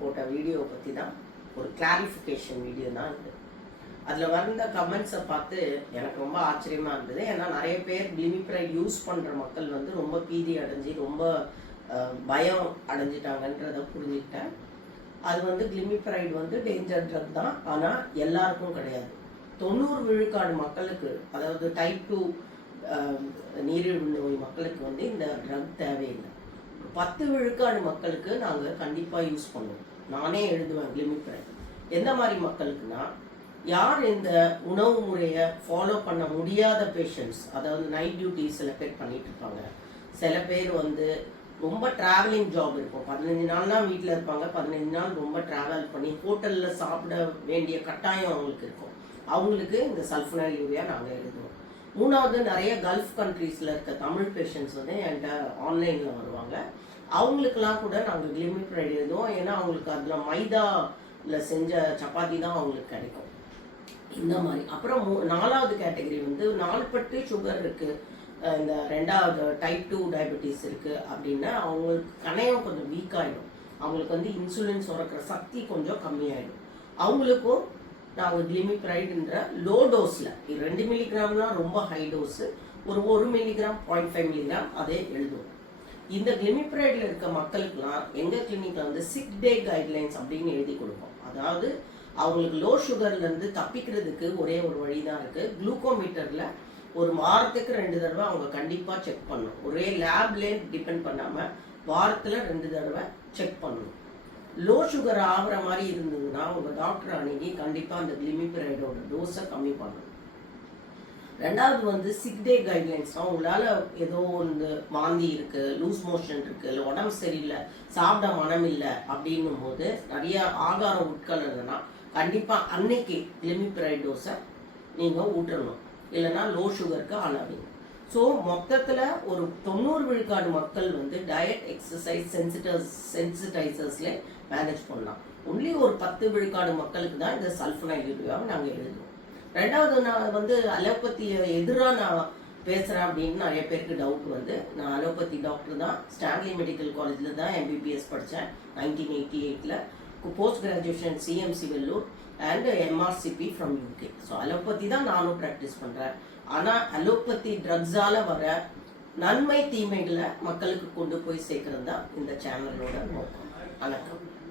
போட்ட வீடியோ பற்றி தான் ஒரு கிளாரிஃபிகேஷன் வீடியோ தான் இது. அதில் வந்த கமெண்ட்ஸை பார்த்து எனக்கு ரொம்ப ஆச்சரியமாக இருந்தது. ஏன்னா நிறைய பேர் கிளிமிப்ரைட் யூஸ் பண்ணுற மக்கள் வந்து ரொம்ப பீதி அடைஞ்சி ரொம்ப பயம் அடைஞ்சிட்டாங்கன்றதை புரிஞ்சுக்கிட்டேன். அது வந்து கிளிமிப்ரைட் வந்து டேஞ்சர் ட்ரக் தான், ஆனால் எல்லாருக்கும் கிடையாது. 90 விழுக்காடு மக்களுக்கு, அதாவது டைப் 2 நீரிழிவு நோய் மக்களுக்கு வந்து இந்த ட்ரக் தேவையில்லை. 10 விழுக்காடு மக்களுக்கு நாங்கள் கண்டிப்பாக யூஸ் பண்ணுவோம். நானே எழுதுவேன் கிளிமிப்ரைட். எந்த மாதிரி மக்களுக்குன்னா, யார் இந்த உணவு முறையை ஃபாலோ பண்ண முடியாத பேஷண்ட்ஸ், அதாவது நைட் டியூட்டி சில பேர் பண்ணிட்டு இருப்பாங்க, சில பேர் வந்து ரொம்ப ட்ராவலிங் ஜாப் இருக்கும், 15 நாள் தான் வீட்டில் இருப்பாங்க, 15 நாள் ரொம்ப ட்ராவல் பண்ணி ஹோட்டலில் சாப்பிட வேண்டிய கட்டாயம் அவங்களுக்கு இருக்கும். அவங்களுக்கு இந்த சல்ஃபனைலூரியா நாங்கள் எழுதுவோம். மூணாவது, நிறைய கல்ஃப் கண்ட்ரீஸில் இருக்க தமிழ் பேஷண்ட்ஸ் வந்து என்கிட்ட ஆன்லைனில் வருவாங்க. அவங்களுக்கெல்லாம் கூட நாங்கள் கிளிமிப்ரைட் எழுதுவோம். ஏன்னா அவங்களுக்கு அதில் மைதாவில் செஞ்ச சப்பாத்தி தான் அவங்களுக்கு கிடைக்கும். இந்த மாதிரி. அப்புறம் நாலாவது கேட்டகரி வந்து நாள்பட்டு சுகர் இருக்குது, இந்த ரெண்டாவது டைப் 2 டயபெட்டிஸ் இருக்குது அப்படின்னா அவங்களுக்கு கணையம் கொஞ்சம் வீக் ஆகிடும். அவங்களுக்கு வந்து இன்சுலின் சுரக்கிற சக்தி கொஞ்சம் கம்மியாயிடும். அவங்களுக்கும் நாங்கள் கிளிமிப்ரைடுன்ற லோ டோஸில் 2 மில்லிகிராம்லாம் ரொம்ப ஹை டோஸு, ஒரு 1 மில்லிகிராம் 0.5 மில்லிகிராம் அதே எழுதுவோம். இந்த கிளிமிப்ரைடில் இருக்க மக்களுக்கெல்லாம் எங்கள் கிளினிக்கில் வந்து 6 டே கைட்லைன்ஸ் அப்படின்னு எழுதி கொடுப்போம். அதாவது அவங்களுக்கு லோ சுகர்லேருந்து தப்பிக்கிறதுக்கு ஒரே ஒரு வழி தான் இருக்குது. குளுக்கோமீட்டரில் ஒரு வாரத்துக்கு 2 தடவை அவங்க கண்டிப்பாக செக் பண்ணணும். ஒரே லேப்லேயே டிபெண்ட் பண்ணாமல் வாரத்தில் 2 தடவை செக் பண்ணணும். லோ சுகர் ஆகிற மாதிரி இருந்ததுன்னா உங்கள் டாக்டர் அணுகி கண்டிப்பாக அந்த கிளிமிப்ரைடோட டோஸை கம்மி பண்ணணும். ரெண்டாவது வந்து 6 டே கைட்லைன்ஸ் தான். உங்களால் ஏதோ இந்த வாந்தி இருக்குது, லூஸ் மோஷன் இருக்குது, இல்லை உடம்பு சரியில்லை, சாப்பிட மனம் இல்லை அப்படின்னும் போது நிறைய ஆகாரம் உட்கொள்ளலைன்னா கண்டிப்பாக அன்னைக்கு கிளிமிப்ரைட் டோஸை நீங்கள் ஊற்றணும், இல்லைன்னா லோ சுகருக்கு ஆளாவீங்க. ஸோ மொத்தத்தில் ஒரு 90 விழுக்காடு மக்கள் வந்து டயட், எக்ஸசைஸ், சென்சிடைசர்ஸ்ல மேனேஜ் பண்ணலாம். ஒன்லி ஒரு 10 விழுக்காடு மக்களுக்கு தான் இந்த சல்ஃபனைலூரியாவை நாங்கள் எழுதுவோம். ரெண்டாவது, நான் வந்து அலோபதியை எதிராக நான் பேசுகிறேன் அப்படின்னு நிறைய பேருக்கு டவுட் வந்து, நான் அலோபதி டாக்டர் தான். ஸ்டான்லி மெடிக்கல் காலேஜில் தான் MBBS படித்தேன் 1988. Post graduation CMC Vellore and MRCP from UK. So allopathy தான் நானும் ப்ராக்டிஸ் பண்ணுறேன். ஆனால் அலோபதி ட்ரக்ஸால் வர நன்மை தீமைகளை மக்களுக்கு கொண்டு போய் சேர்க்கறது தான் இந்த சேனலோட நோக்கம். வணக்கம்.